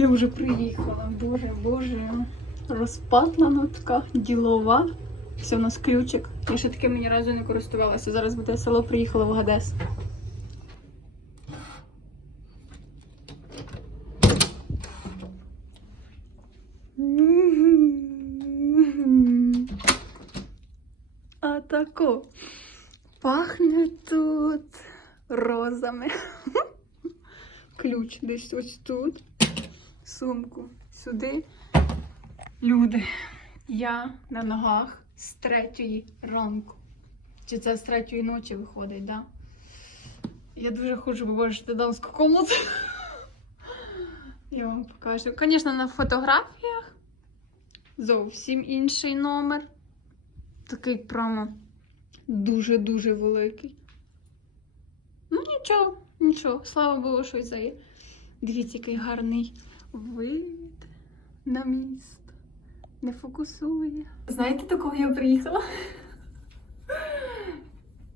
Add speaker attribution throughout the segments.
Speaker 1: Я вже приїхала. Боже, боже. Розпатлана така, ділова. Все, у нас ключик. Я ще таким ні разу не користувалася. Зараз буде село приїхала в Гадес. А тако пахне тут розами. Ключ десь ось тут. Сумку сюди. Люди. Я на ногах з третьої ранку. Чи це з третьої ночі виходить, да? Я дуже хочу побачити дамську комнату. Я вам покажу. Звісно, на фотографіях зовсім інший номер. Такий прямо дуже-дуже великий. Ну, нічого, нічого. Слава Богу, що це є. Дивіться, який гарний вид на місто. Не фокусує. Знаєте, до кого я приїхала?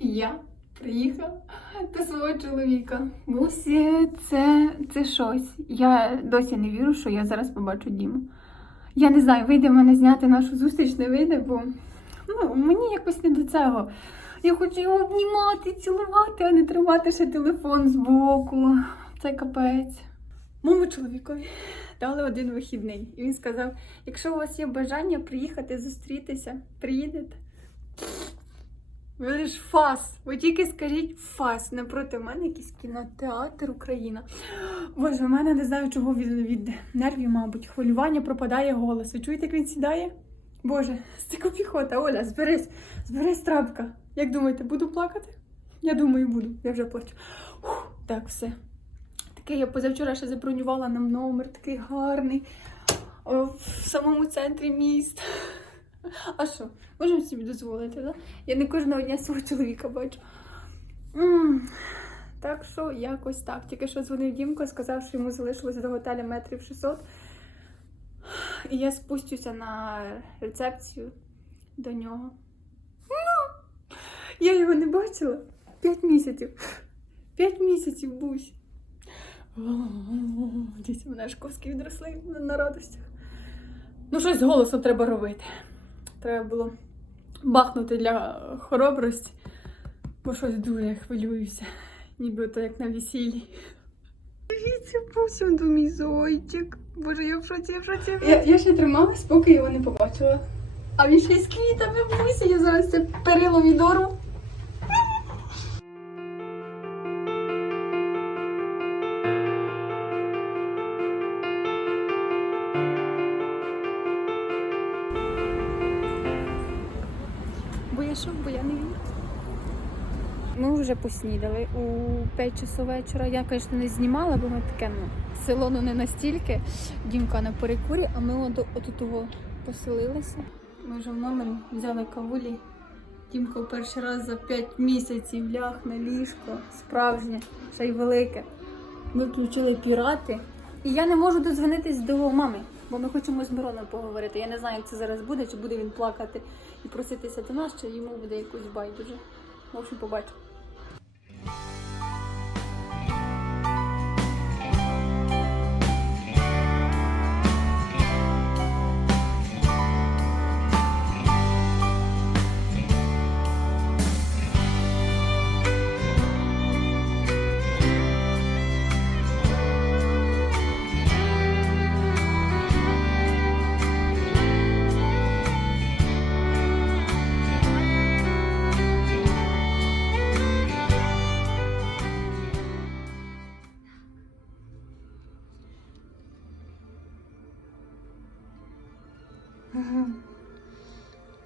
Speaker 1: Я приїхала до свого чоловіка. Бусі, це, це щось. Я досі не вірю, що я зараз побачу Діму. Я не знаю, вийде в мене зняти нашу зустріч, не вийде, бо ну, мені якось не до цього. Я хочу його обнімати, цілувати, а не тримати ще телефон збоку. Це капець. Моєму чоловікові дали один вихідний. І він сказав: якщо у вас є бажання приїхати зустрітися, приїдете. Ви лиш фас. Ви тільки скажіть фас. Напроти мене якийсь кінотеатр Україна. Боже, у мене не знаю, чого від, від нервів, мабуть. Хвилювання пропадає голос. Ви чуєте, як він сідає? Боже, стику піхота, Оля, зберись, зберись трапка. Як думаєте, буду плакати? Я думаю, буду. Я вже плачу. Ух, так, все. Такий я позавчора ще забронювала нам номер, такий гарний. О, в самому центрі міста. А що? Можемо собі дозволити, да? Я не кожного дня свого чоловіка бачу. М, Так що якось так. Тільки що дзвонив Дімко, сказав, що йому залишилось до готеля метрів 600. І я спустюся на рецепцію до нього. Ну, я його не бачила. П'ять місяців. П'ять місяців бусь. Діти мене аж коски відросли на- радостях. Ну, щось з голосом треба робити. Треба було бахнути для хоробрості, бо щось дуже хвилююся. Ніби то як на весіллі. Дивіться, до мій зойчик. Боже, я в шоці, я в шоці. Я, я ще трималась, поки його не побачила. А він ще з квітами бусі, я зараз це перило відору. Ми вже поснідали у 5 часу вечора. Я, звісно, не знімала, бо ми таке ну, село ну, не настільки. Дімка на перекурі, а ми от, от того поселилися. Ми вже в номер взяли кавулі. Дімка перший раз за 5 місяців ляг на ліжко, справжнє, ще й велике. Ми включили пірати. І я не можу дозвонитись до мами, бо ми хочемо з Мироном поговорити. Я не знаю, як це зараз буде, чи буде він плакати і проситися до нас, чи йому буде якось байдуже. В общем, побачимо.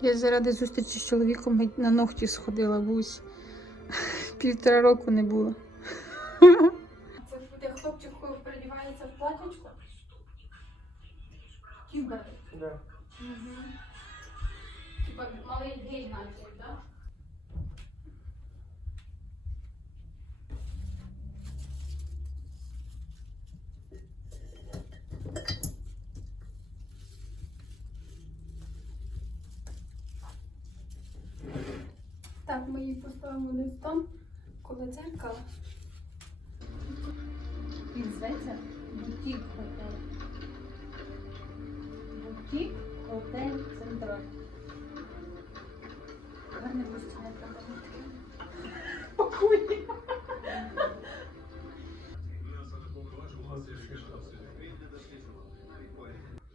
Speaker 1: Я заради зустрічі з чоловіком на ногті сходила, бусь. Півтора року не було. Це буде хлопчик передівається в платочку. Кібер.
Speaker 2: Да.
Speaker 1: Типа малий гей наче, так? Ми її поставимо десь там, коло дзеркала. Він зветься бутік готель. Бутік, готель, централь. Не треба бути. Покуй.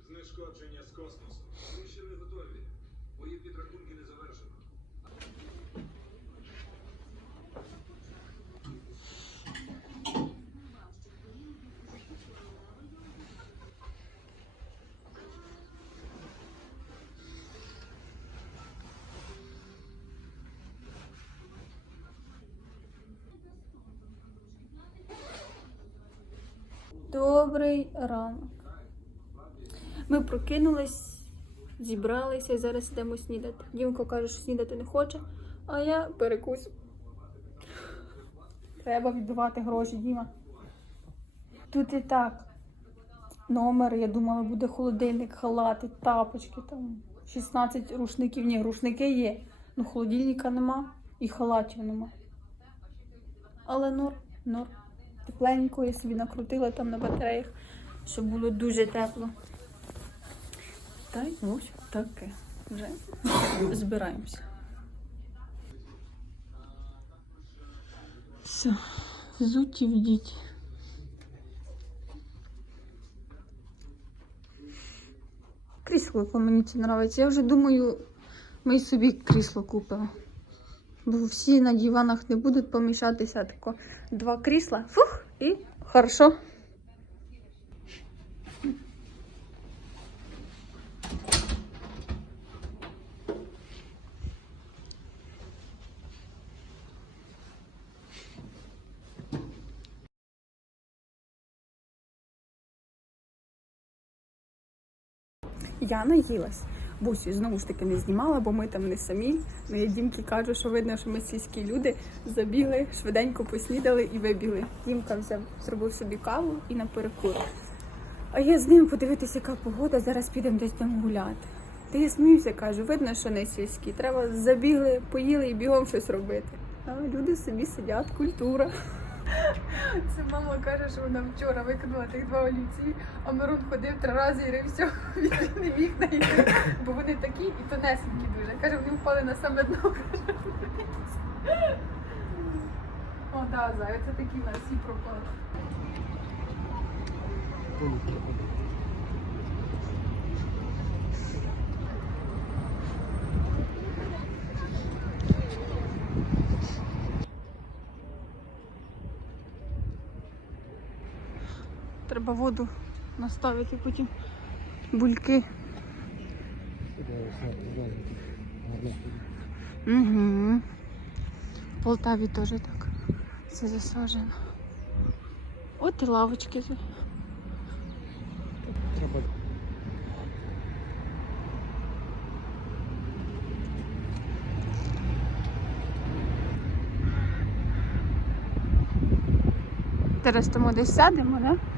Speaker 2: Знешкодження з космосу. Ми ще не готові. Мої підрахунки не завершено.
Speaker 1: Добрий ранок. Ми прокинулись, зібралися і зараз йдемо снідати. Дімко каже, що снідати не хоче, а я перекус. Треба відбивати гроші, Діма. Тут і так. Номер, я думала, буде холодильник, халати, тапочки, там 16 рушників. Ні, рушники є. Ну холодильника нема і халатів нема. Але норм, норм. Тепленько я собі накрутила там на батареях, щоб було дуже тепло. Та й ось таке. Вже збираємося. Все, взуті в діті. Крісло, яке мені це подобається. Я вже думаю, ми собі крісло купимо. Бо всі на диванах не будуть поміщатися тако. Два крісла. Фух, і хорошо. Я наїлась. Бусю знову ж таки не знімала, бо ми там не самі. Ну, Дімки кажу, що видно, що ми сільські люди забігли, швиденько поснідали і вибігли. Дімка взяв, зробив собі каву і на перекур. А я з ним подивитися, яка погода, зараз підемо десь там гуляти. Та я сміюся, кажу, видно, що не сільські. Треба забігли, поїли і бігом щось робити. А люди собі сидять, культура. Це мама каже, що вона вчора викинула тих два олівці, а Мирон ходив три рази і рився, він не міг знайти, бо вони такі і тонесенькі дуже. Каже, вони впали на саме дно. О, так, зай, це такі на всі пропали. Треба воду наставити потім бульки. Угу. В Полтаві теж так. Це засаджено. От і лавочки.
Speaker 3: Треба
Speaker 1: Зараз тому десь сядемо, да?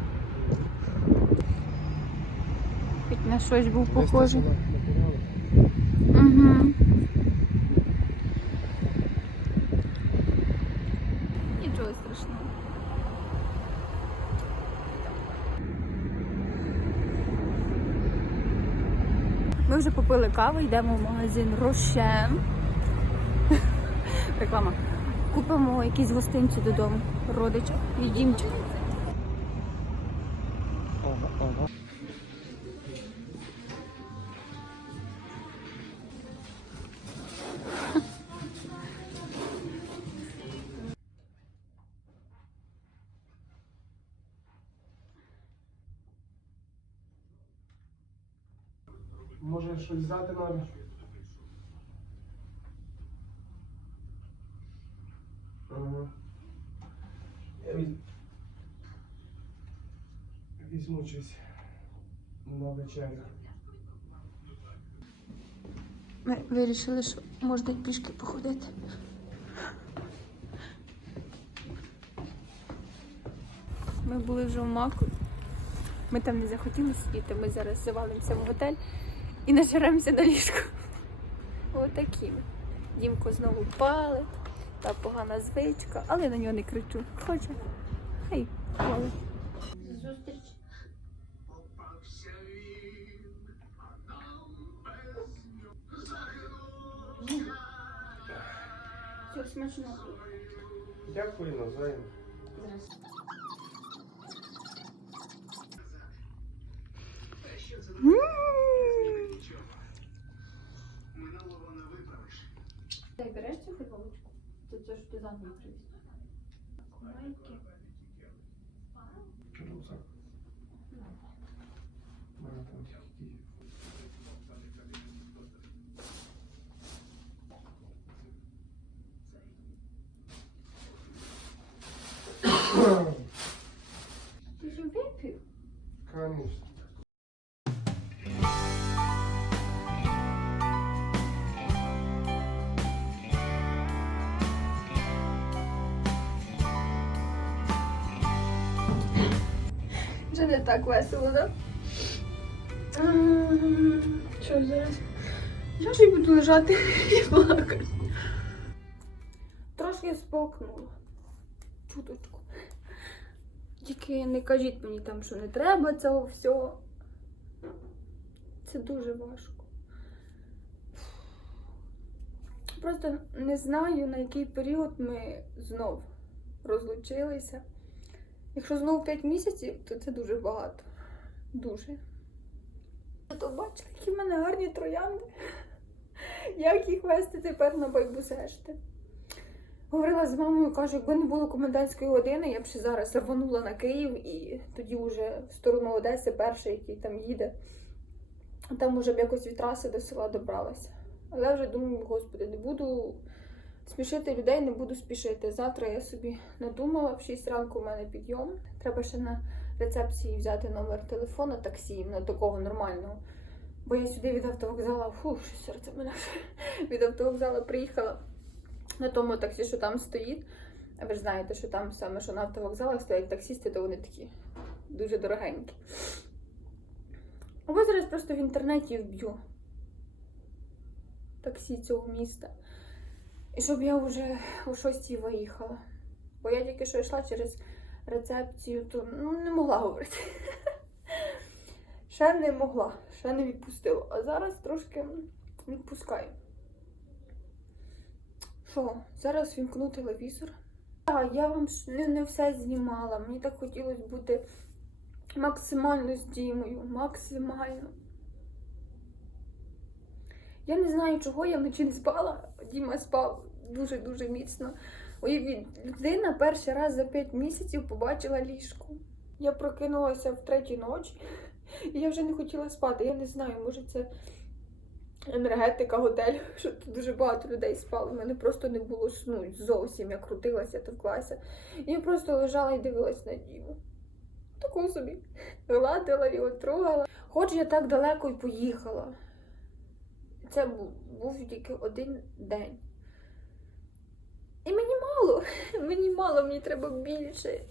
Speaker 1: Хоч на щось був похожий. Угу. Нічого страшного. Ми вже попили каву, йдемо в магазин Рошен. Реклама. Купимо якісь гостинці додому. Родича і
Speaker 3: Може щось взяти надо? Ага. Я візь... візьму щось на вечерю.
Speaker 1: Ми вирішили, що можна пішки походити. Ми були вже в маку. Ми там не захотіли сидіти, ми зараз завалимося в готель і нажеремося на ліжку. Отакі. Дімку знову палить. Та погана звичка, але на нього не кричу. Хоче. Хай палить. Зустріч.
Speaker 2: Все
Speaker 1: смачно.
Speaker 3: Дякую, навзаєм.
Speaker 2: Здравствуйте.
Speaker 1: Ти береш цю футболочку? Це те, що ти з Англії привіз. Майки.
Speaker 3: Рюкзак. У мене там тільки.
Speaker 1: Ти не так весело, да? Що зараз? Я ж і буду лежати і плакати. Трошки спокнула. Чуточку. Тільки не кажіть мені там, що не треба цього всього. Це дуже важко. Просто не знаю, на який період ми знов розлучилися. Якщо знову 5 місяців, то це дуже багато. Дуже. То бачите, які в мене гарні троянди. Як їх вести тепер на байбусешти? Говорила з мамою, кажу, якби не було комендантської години, я б ще зараз рванула на Київ і тоді вже в сторону Одеси перший, який там їде. Там уже б якось від траси до села добралася. Але вже думаю, господи, не буду Спішити людей не буду спішити. Завтра я собі надумала, в 6 ранку у мене підйом. Треба ще на рецепції взяти номер телефона таксі, на такого нормального. Бо я сюди від автовокзала, фу, що серце мене від автовокзала приїхала на тому таксі, що там стоїть. А ви ж знаєте, що там саме що на автовокзалах стоять таксісти, то вони такі дуже дорогенькі. Або зараз просто в інтернеті вб'ю таксі цього міста. І щоб я вже о 6 виїхала. Бо я тільки що йшла через рецепцію, то ну, не могла говорити. Ще не могла, ще не відпустила. А зараз трошки відпускаю. Що, зараз вімкну телевізор. Так, я вам не, не все знімала. Мені так хотілося бути максимально з Дімою. Максимально. Я не знаю, чого я вночі не спала. Діма спав дуже-дуже міцно. Уявіть, людина перший раз за 5 місяців побачила ліжко. Я прокинулася в третій ночі, і я вже не хотіла спати. Я не знаю, може це енергетика готелю, що тут дуже багато людей спало. У мене просто не було сну зовсім. Я крутилася, товклася. І я просто лежала і дивилась на Діму. Таку собі гладила його, трогала. Хоч я так далеко й поїхала. Це був, тільки один день. І мені мало, мені мало, мені треба більше.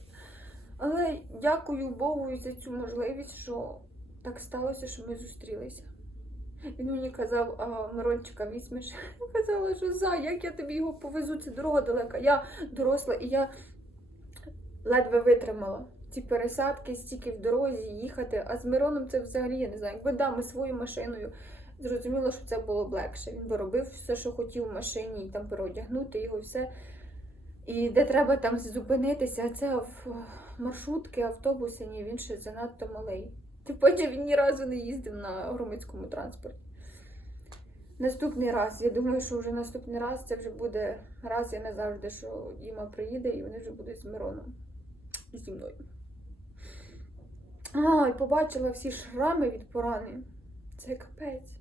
Speaker 1: Але дякую Богу за цю можливість, що так сталося, що ми зустрілися. Він мені казав, а Мирончика візьмеш. Я казала, що за, як я тобі його повезу, це дорога далека. Я доросла і я ледве витримала ці пересадки, стільки в дорозі їхати. А з Мироном це взагалі я не знаю. Якби да, ми своєю машиною. Зрозуміло, що це було б легше. Він би робив все, що хотів в машині, і там переодягнути його, все. І де треба там зупинитися, а це в маршрутки, автобуси, ні, він ще занадто малий. Тим потім він ні разу не їздив на громадському транспорті. Наступний раз, я думаю, що вже наступний раз це вже буде раз і назавжди, що Діма приїде і вони вже будуть з Мироном і зі мною. А, і побачила всі шрами від поранень. Це капець.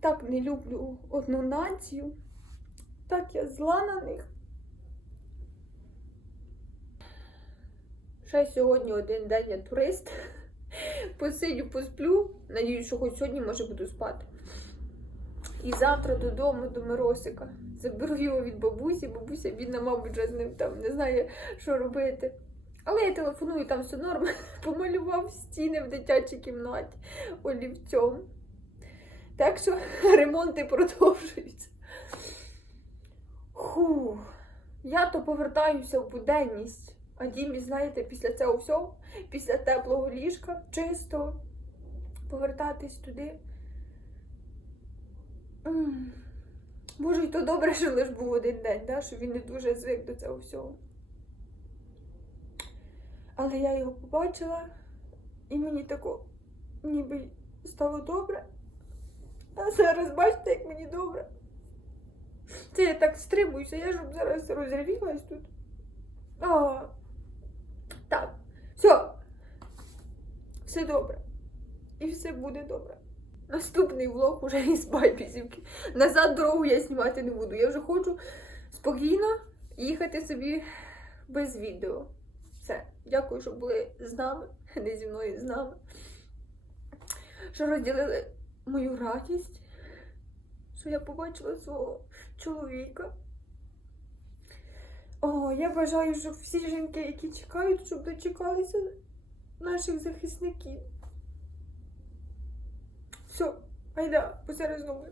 Speaker 1: Так не люблю одну націю. Так я зла на них. Ще сьогодні один день я турист. Посидю, посплю. Надіюсь, що хоч сьогодні може буду спати. І завтра додому до Миросика. Заберу його від бабусі. Бабуся, бідна, мабуть, вже з ним там не знає, що робити. Але я телефоную, там все норм. Помалював стіни в дитячій кімнаті олівцем. Так що ремонти продовжуються. Фу. Я то повертаюся в буденність. А Дімі, знаєте, після цього всього, після теплого ліжка, чисто повертатись туди. М. Може, й то добре, що лиш був один день, да? що він не дуже звик до цього всього. Але я його побачила, і мені тако ніби стало добре. А зараз бачите, як мені добре. Це я так стримуюся, я ж зараз розревілась тут. А, так, все. Все добре. І все буде добре. Наступний влог уже із Байбізівки. Назад дорогу я знімати не буду. Я вже хочу спокійно їхати собі без відео. Все. Дякую, що були з нами, не зі мною з нами. Що розділили мою радість, що я побачила свого чоловіка. О, я бажаю, щоб всі жінки, які чекають, щоб дочекалися наших захисників. Все, айда, посеред знову.